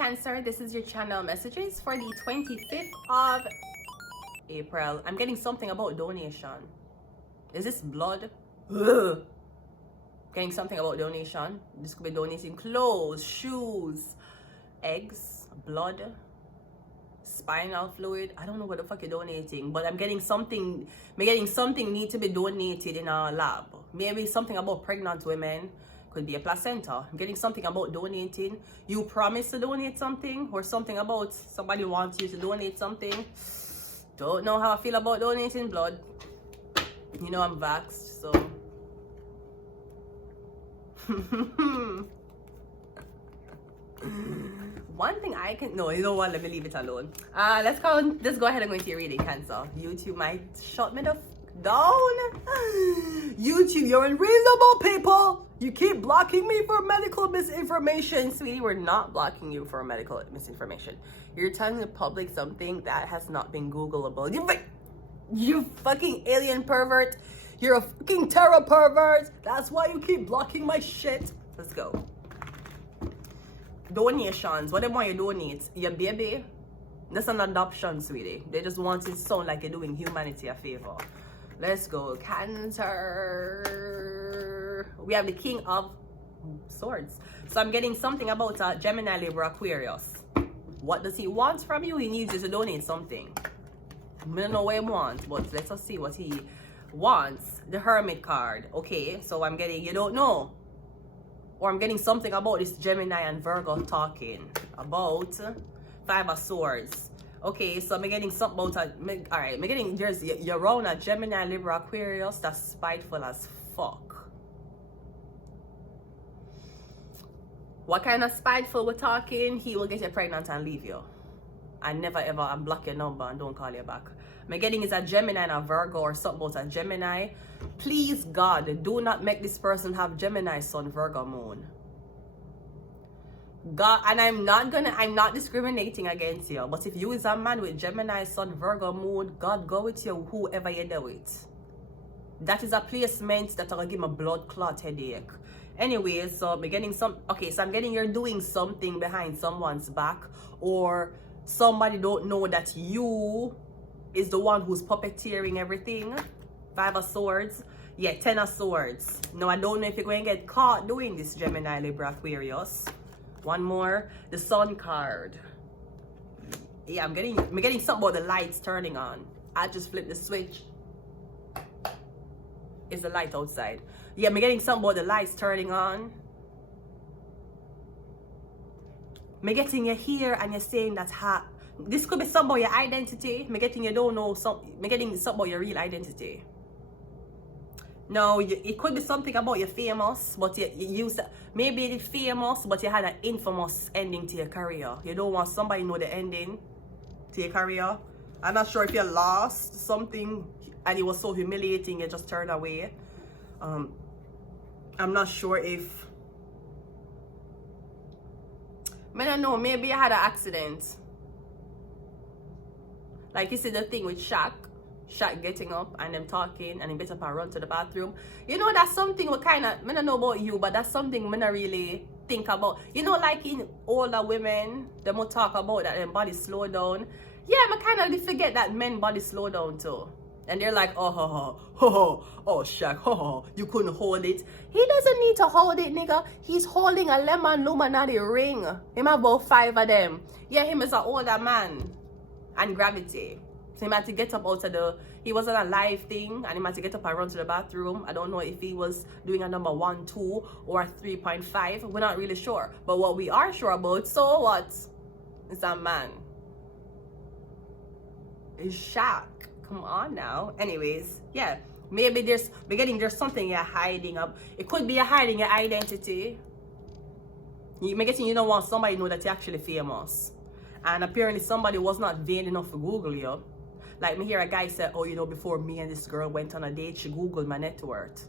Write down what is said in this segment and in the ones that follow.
Cancer, this is your channel messages for the 25th of April. I'm getting something about donation. Is this blood? Ugh. Getting something about donation. This could be donating clothes, shoes, eggs, blood, spinal fluid. I don't know what the fuck you're donating, but I'm getting something. I'm getting something need to be donated in our lab. Maybe something about pregnant women. Could be a placenta. I'm getting something about donating. You promise to donate something, or something about somebody wants you to donate something. Don't know how I feel about donating blood. You know I'm vaxxed, so. One thing I can, no, you know what, let me leave it alone. Let's go ahead and go into your reading, Cancer. YouTube might shut me the down. YouTube, you're unreasonable, people. You keep blocking me for medical misinformation. Sweetie, we're not blocking you for medical misinformation. You're telling the public something that has not been Googleable. You fucking alien pervert. You're a fucking terror pervert. That's why you keep blocking my shit. Let's go. Donations. What they want you to donate? Your baby? That's an adoption, sweetie. They just want it to sound like you're doing humanity a favor. Let's go. Cancer. We have the King of Swords. So I'm getting something about Gemini, Libra, Aquarius. What does he want from you? He needs you to donate something. I don't know what he wants, but let's just see what he wants. The Hermit card. Okay, so I'm getting, you don't know. Or I'm getting something about this Gemini and Virgo talking about Five of Swords. Okay, so I'm getting something about alright, I'm getting, there's, you're around a Gemini, Libra, Aquarius that's spiteful as fuck. What kind of spiteful we're talking? He will get you pregnant and leave you. I never ever unblock your number and don't call you back. I'm getting is a Gemini and a Virgo or something about a Gemini. Please God, do not make this person have Gemini, Sun, Virgo, Moon. God, and I'm not discriminating against you, but if you is a man with Gemini, Sun, Virgo, Moon, God go with you, whoever you do it. That is a placement that will give me a blood clot headache. Anyway, so I'm getting some, okay, so I'm getting you're doing something behind someone's back, or somebody don't know that you is the one who's puppeteering everything. Five of Swords. Yeah, Ten of Swords. No, I don't know if you're going to get caught doing this, Gemini, Libra, Aquarius. One more, the Sun card. Yeah, I'm getting something about the lights turning on. I just flipped the switch. Is the light outside? Yeah, I'm getting something about the lights turning on. I'm getting you here and you're saying that this could be something about your identity. I'm getting you don't know I'm getting something about your real identity. No, it could be something about you're famous, but you used maybe you did famous, but you had an infamous ending to your career. You don't want somebody to know the ending to your career. I'm not sure if you lost something and it was so humiliating you just turned away. I'm not sure if I don't know, maybe you had an accident. Like you see the thing with Shaq getting up and them talking and he get up and run to the bathroom. You know, that's something we kind of, I don't know about you, but that's something I don't really think about. You know, like in older women, they will talk about that their body slow down. Yeah, I kind of forget that men body slow down too. And they're like, oh, Shaq, you couldn't hold it. He doesn't need to hold it, nigga. He's holding a lemon Illuminati ring. Him about 5 of them. Yeah, him is an older man. And gravity. So he had to get up out of he wasn't a live thing, and he had to get up and run to the bathroom. I don't know if he was doing a number 1, 2, or a 3.5. We're not really sure. But what we are sure about, so what? It's a man. It's Shaq. Come on now. Anyways, yeah. Maybe there's something you're hiding up. It could be you're hiding your identity. You don't want somebody to know that you're actually famous. And apparently somebody was not vain enough to Google you. Like me hear a guy say, oh, you know, before me and this girl went on a date, she Googled my net worth.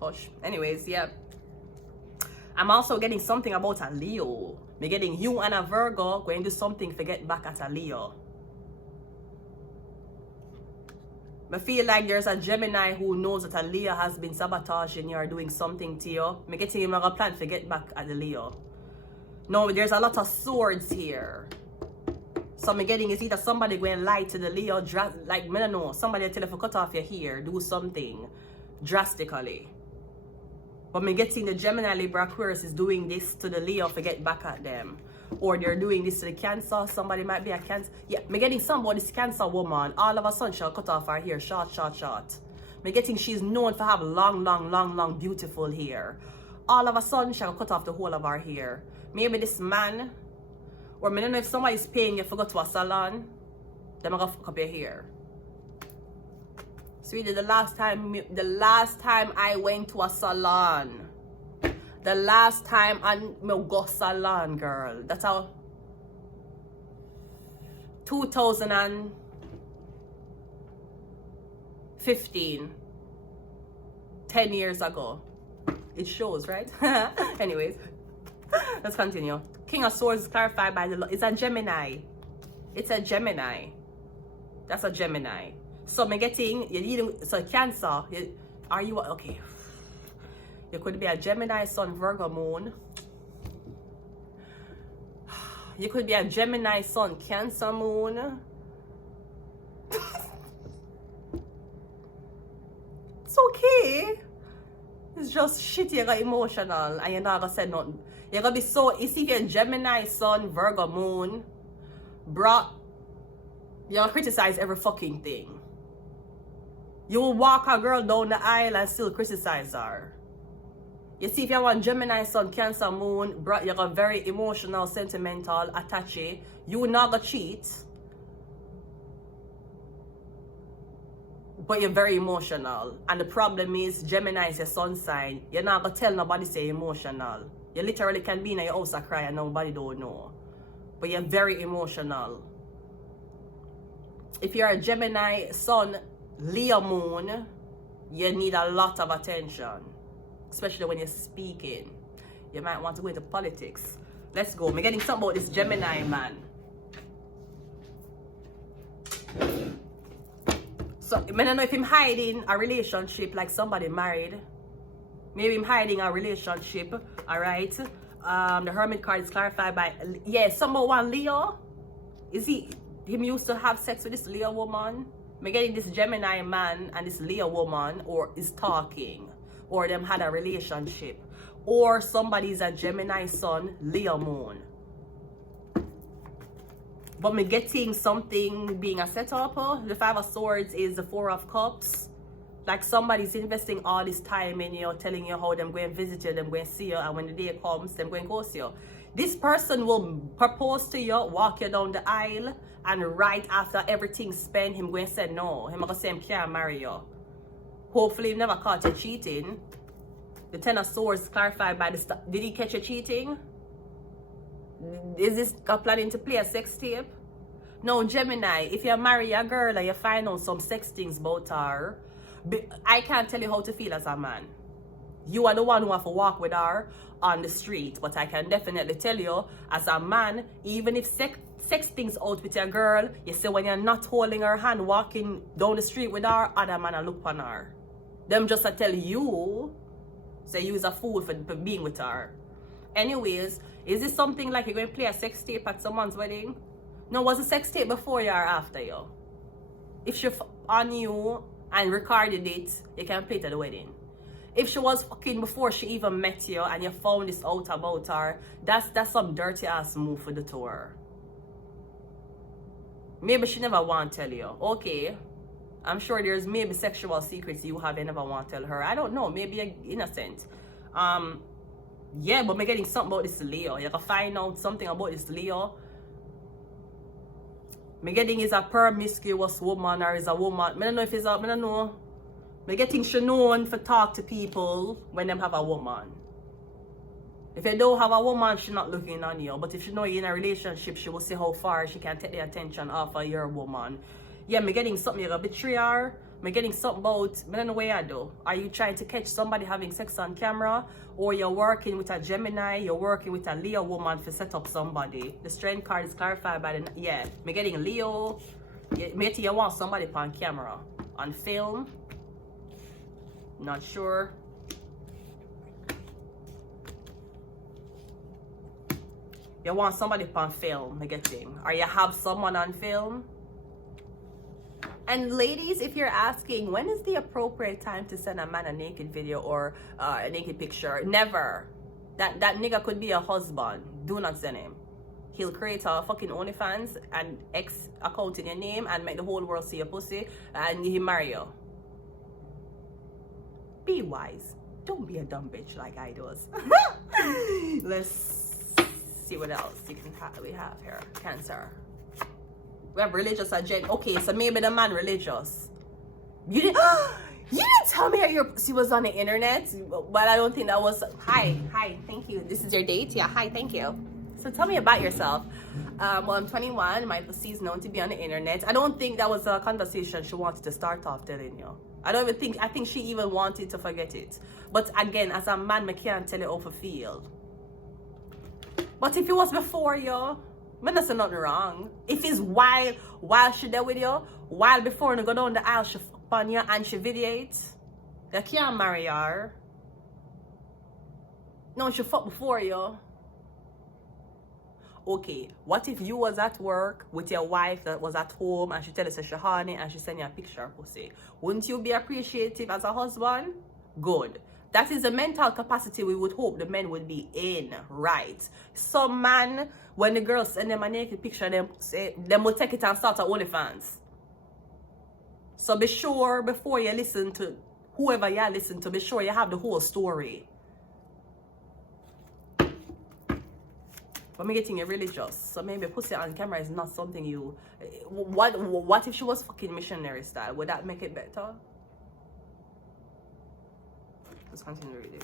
Hush. Anyways, yeah. I'm also getting something about a Leo. Me getting you and a Virgo going to do something to get back at a Leo. I feel like there's a Gemini who knows that a Leo has been sabotaging you or doing something to you. Me getting him a plan to get back at the Leo. No, there's a lot of swords here. So I'm getting is either somebody going to lie to the Leo, like, I don't know, somebody tell you to cut off your hair, do something drastically. But I'm getting the Gemini, Libra, Aquarius is doing this to the Leo to get back at them. Or they're doing this to the Cancer. Somebody might be a Cancer. Yeah, I'm getting somebody, this Cancer woman, all of a sudden she'll cut off her hair, short. I'm getting she's known for have long, beautiful hair. All of a sudden she'll cut off the whole of her hair. Maybe this man, or I don't know if somebody's paying you to go to a salon, then I'm gonna fuck up your hair. Sweetie, the last time I went to a salon, the last time I go salon, girl, that's how 2015, 10 years ago. It shows, right? Anyways, let's continue. King of Swords is clarified by the... It's a Gemini. It's a Gemini. That's a Gemini. So I'm getting... You're dealing... So Cancer. Are you... Okay. You could be a Gemini, Sun, Virgo, Moon. You could be a Gemini, Sun, Cancer, Moon. It's okay. It's just shit. You got emotional and you're not gonna say nothing. You're gonna be so... You see, you're Gemini, Sun, Virgo, Moon. Bruh. You're gonna criticize every fucking thing. You will walk a girl down the aisle and still criticize her. You see, if you want Gemini, Sun, Cancer, Moon, bruh, you're a very emotional, sentimental, attaché. You will not go cheat. But you're very emotional. And the problem is, Gemini is your sun sign. You're not going to tell nobody say emotional. You literally can be in your house and cry and nobody don't know. But you're very emotional. If you're a Gemini, Sun, Leo, Moon, you need a lot of attention. Especially when you're speaking. You might want to go into politics. Let's go. I'm getting something about this Gemini man. So, I don't know if I'm hiding a relationship like somebody married. Maybe I'm hiding a relationship. Alright. The Hermit card is clarified by... Yeah, someone Leo. Is he... Him used to have sex with this Leo woman? I'm getting this Gemini man and this Leo woman, or is talking, or them had a relationship, or somebody's a Gemini Sun, Leo Moon. But me getting something being a setup. The Five of Swords is the Four of Cups. Like somebody's investing all this time in you, telling you how them going to visit you, them going to see you, and when the day comes, them going to ghost you. This person will propose to you, walk you down the aisle, and right after everything's spent, him going to say no. Him going to say him can't marry you. Hopefully, he never caught you cheating. The Ten of Swords clarified by the... Did he catch you cheating? Is this planning to play a sex tape? No, Gemini, if you marry a girl and you find out some sex things about her, I can't tell you how to feel as a man. You are the one who have to walk with her on the street. But I can definitely tell you, as a man, even if sex things out with your girl, you see when you're not holding her hand, walking down the street with her, other man look on her. Them just to tell you, say you is a fool for being with her. Anyways, is this something like you're going to play a sex tape at someone's wedding? No, was a sex tape before you or after you? If she on you and recorded it, you can play it at the wedding. If she was fucking before she even met you and you found this out about her, that's some dirty ass move for the tour. Maybe she never want to tell you. Okay. I'm sure there's maybe sexual secrets you have and never want to tell her. I don't know. Maybe you're innocent. Yeah, but I'm getting something about this Leo. You can find out something about this Leo. I'm getting is a promiscuous woman or is a woman. I don't know if it's a... I don't know. I'm getting she known for talk to people when them have a woman. If you don't have a woman, she's not looking on you. But if she know you're in a relationship, she will see how far she can take the attention off of your woman. Yeah, I'm getting something you're going to betray her. I'm getting something about, I don't know what I do. Are you trying to catch somebody having sex on camera? Or you're working with a Gemini, you're working with a Leo woman to set up somebody. The Strength card is clarified by the, yeah. I'm getting Leo. Yeah, maybe you want somebody on camera. On film. Not sure. You want somebody on film, I'm getting. Or you have someone on film. And ladies, if you're asking, when is the appropriate time to send a man a naked video or a naked picture? Never. That nigga could be a husband. Do not send him. He'll create a fucking OnlyFans and X account in your name and make the whole world see your pussy and he'll marry you. Be wise. Don't be a dumb bitch like I does. Let's see what else we have here. Cancer. We have religious agenda. Okay, so maybe the man religious. You didn't tell me she was on the internet, but I don't think that was. Hi, thank you. This is your date? Yeah, hi, thank you. So tell me about yourself. Well, I'm 21. My pussy is known to be on the internet. I don't think that was a conversation she wanted to start off telling you. I think she even wanted to forget it. But again, as a man, I can't tell you how to feel. But if it was before you, I don't say nothing wrong. If it's while she there with you, while before you go down the aisle, she fuck on you and she videotes, you can't marry her. No, she fuck before you. Okay, what if you was at work with your wife that was at home and she tell you she horny and she send you a picture of pussy? Wouldn't you be appreciative as a husband? Good. That is the mental capacity we would hope the men would be in, right? Some man, when the girls send them a naked picture, them will take it and start a OnlyFans. So be sure before you listen to whoever you listen to, be sure you have the whole story. But I'm getting religious, so maybe pussy on camera is not something you. What if she was fucking missionary style? Would that make it better? Let's continue reading.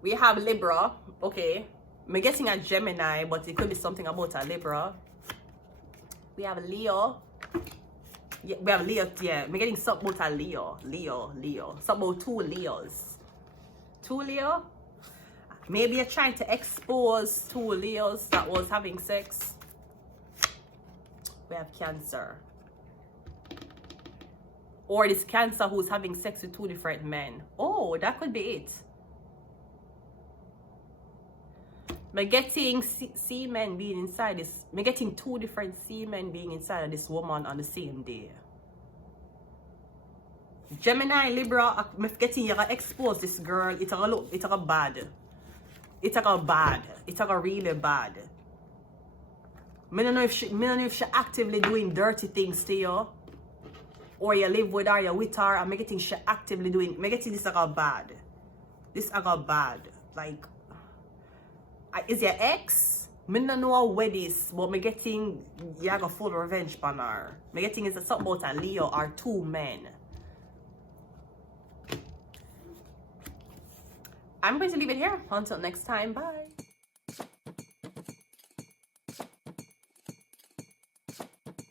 We have Libra. Okay, I'm getting a Gemini, but it could be something about a Libra. We have Leo. Yeah, we have Leo. Yeah, I'm getting something about a Leo. Something about two Leos. Two Leo. Maybe you're trying to expose two Leos that was having sex. We have Cancer. Or this Cancer who's having sex with two different men. Oh, that could be it. I'm getting semen being inside this. I'm getting two different semen being inside of this woman on the same day. Gemini, Libra, I'm getting you to expose this girl. It's a bad. It's a really bad. I don't know if she actively doing dirty things to you, or you live with her, you're with her, and I'm getting she actively doing. I'm getting this bad. This bad. Like, is your ex? I don't know where this, but I'm getting you have a full revenge on her. I'm getting it's something about a Leo or two men. I'm going to leave it here. Until next time, bye.